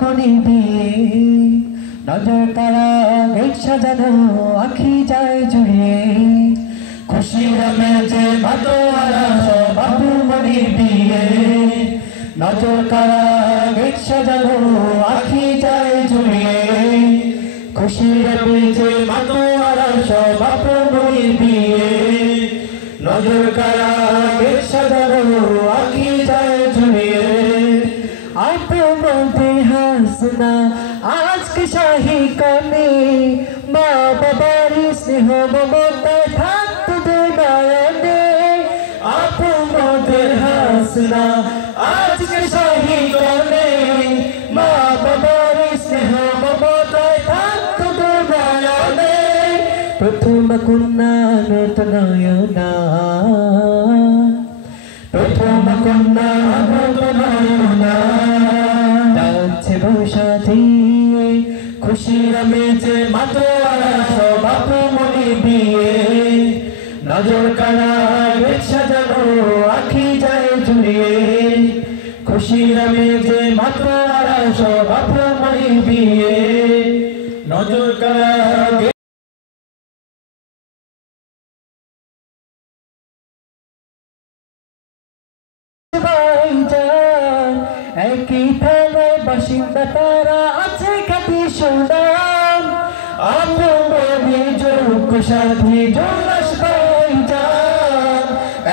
মনি দিয়ে নজর কারা গেট সাজানো আখি যায় জুড়িয়ে খুশির মেজে মাতোয়ারা বাপু মনি দিয়ে নজর কারা গেট সাজানো আখি যায় জুড়িয়ে খুশির মেজে মাতোয়ারা বাপু মনি দিয়ে নজর কারা গেট সাজানো আখি যায় জুড়িয়ে হাসনা আজকে শাহী কানে মা বাবার স্নেহ মমতায় থাকতো দুনিয়াতে আপনাদের হাসনা আজকে শাহী কানে মা বাবার স্নেহ মমতায় থাকতো দুনিয়াতে প্রথম কন্যা নয়না প্রথম কন্যা নয়না সাথী খুশির মেজে মাতোয়ারা বাপু মনি দিয়ে নজর কারা গেট সাজানো আখি যায় জুড়িয়ে খুশির মেজে মাতোয়ারা বাপু মনি দিয়ে নজর কারা একই থানায় বাসিন্দা তারা আছে খাতি সুনাম আপনি যোগ্য সাথী জোলাস ভাইজান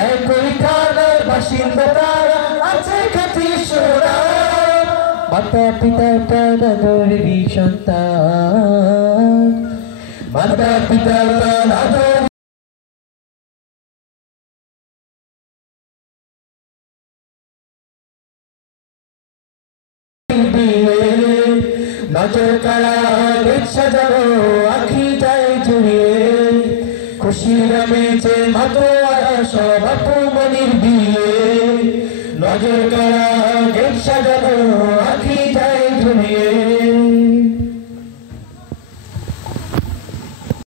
একই থানায় বাসিন্দা তারা আছে খাতি সুনাম মাতা পিতা তারা গরিবী সন্তান মাতা পিতা তারা নজর কারা গেট সাজানো আখি যায় জুড়িয়ে খুশির মেজে মাতোয়ারা বাপু মনির দিয়ে নজর কারা গেট সাজানো আখি